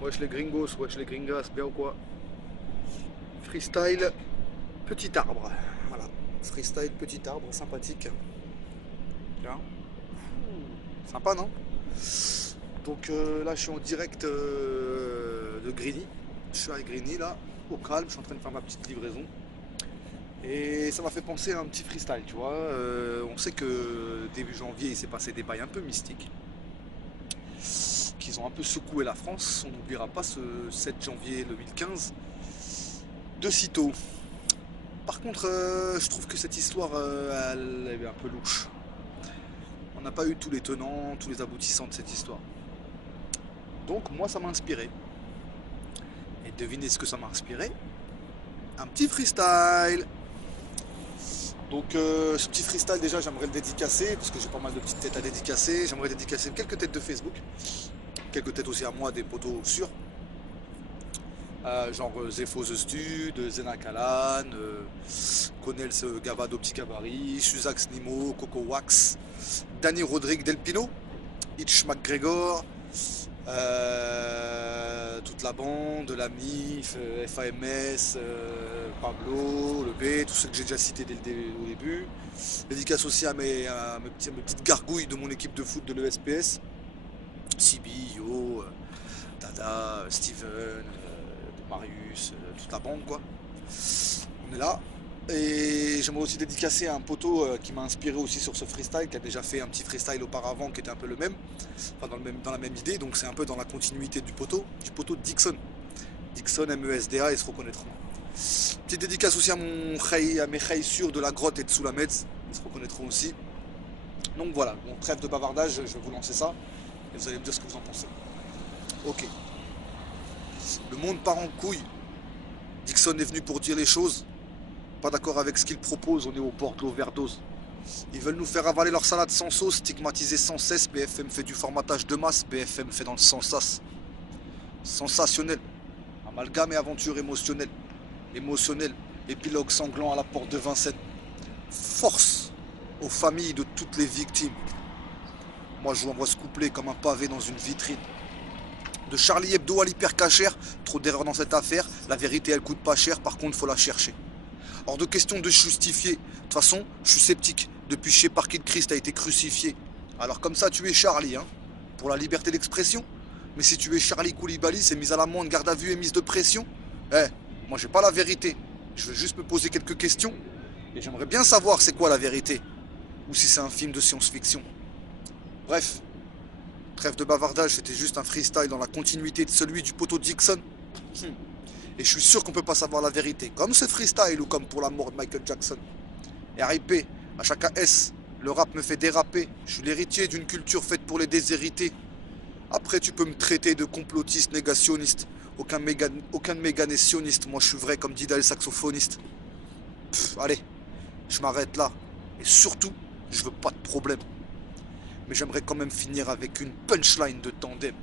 Wesh les gringos, wesh les gringas, bien ou quoi? Freestyle, petit arbre. Voilà. Freestyle, petit arbre, sympathique. Tiens. Sympa, non? Donc là, je suis en direct de Grigny. Je suis à Grigny, là, au calme. Je suis en train de faire ma petite livraison. Et ça m'a fait penser à un petit freestyle, tu vois. On sait que début janvier, il s'est passé des bails un peu mystiques qu'ils ont un peu secoué la France. On n'oubliera pas ce 7 janvier 2015 de sitôt. Par contre, je trouve que cette histoire, elle est un peu louche. On n'a pas eu tous les tenants, tous les aboutissants de cette histoire. Donc moi, ça m'a inspiré. Et devinez ce que ça m'a inspiré? Un petit freestyle. Donc ce petit freestyle, déjà, j'aimerais le dédicacer, parce que j'ai pas mal de petites têtes à dédicacer. J'aimerais dédicacer quelques têtes de Facebook, quelques têtes aussi à moi, des potos sûrs. Genre Zepho The Stud, Zena Kalan, Connels Gavado Petit Cabaret, Suzax Nimo, Coco Wax, Danny Rodrigue Del Pino, Itch McGregor, toute la bande, la MIF, FAMS, Pablo, le B, tous ceux que j'ai déjà cités au début. Dédicace aussi à mes petites gargouilles de mon équipe de foot de l'ESPS. Sibi, Yo, Dada, Steven, Marius, toute la bande quoi. On est là. Et j'aimerais aussi dédicacer à un poteau qui m'a inspiré aussi sur ce freestyle, qui a déjà fait un petit freestyle auparavant qui était un peu le même, enfin dans la même idée, donc c'est un peu dans la continuité du poteau Dixon. Dixon, MESDA, ils se reconnaîtront. Petite dédicace aussi à mes Khay sûrs de la grotte et de sous la Metz, ils se reconnaîtront aussi. Donc voilà, bon, trêve de bavardage, je vais vous lancer ça, et vous allez me dire ce que vous en pensez. Ok. Le monde part en couille. Dixon est venu pour dire les choses. Pas d'accord avec ce qu'ils proposent, on est au bord de l'overdose. Ils veulent nous faire avaler leur salade sans sauce, stigmatiser sans cesse. BFM fait du formatage de masse, BFM fait dans le sensas. Sensationnel. Amalgame et aventure émotionnelle. Émotionnel. Épilogue sanglant à la porte de Vincennes. Force aux familles de toutes les victimes. Moi je vois ce couplet comme un pavé dans une vitrine. De Charlie Hebdo à l'hypercachère, trop d'erreurs dans cette affaire. La vérité elle coûte pas cher, par contre faut la chercher. Hors de question de justifier. De toute façon, je suis sceptique. Depuis je sais par qui le Christ a été crucifié. Alors comme ça, tu es Charlie, hein, pour la liberté d'expression. Mais si tu es Charlie Koulibaly, c'est mise à l'amende, garde à vue et mise de pression. Moi j'ai pas la vérité. Je veux juste me poser quelques questions. Et j'aimerais bien savoir c'est quoi la vérité. Ou si c'est un film de science-fiction. Bref, trêve de bavardage, c'était juste un freestyle dans la continuité de celui du poteau Dixon. Et je suis sûr qu'on peut pas savoir la vérité, comme ce freestyle ou comme pour la mort de Michael Jackson. Et RIP, à chaque AS, le rap me fait déraper. Je suis l'héritier d'une culture faite pour les déshérités. Après, tu peux me traiter de complotiste négationniste. Aucun de mes gars n'est sioniste. Moi, je suis vrai comme Dida le saxophoniste. Allez, je m'arrête là. Et surtout, je veux pas de problème. Mais j'aimerais quand même finir avec une punchline de tandem.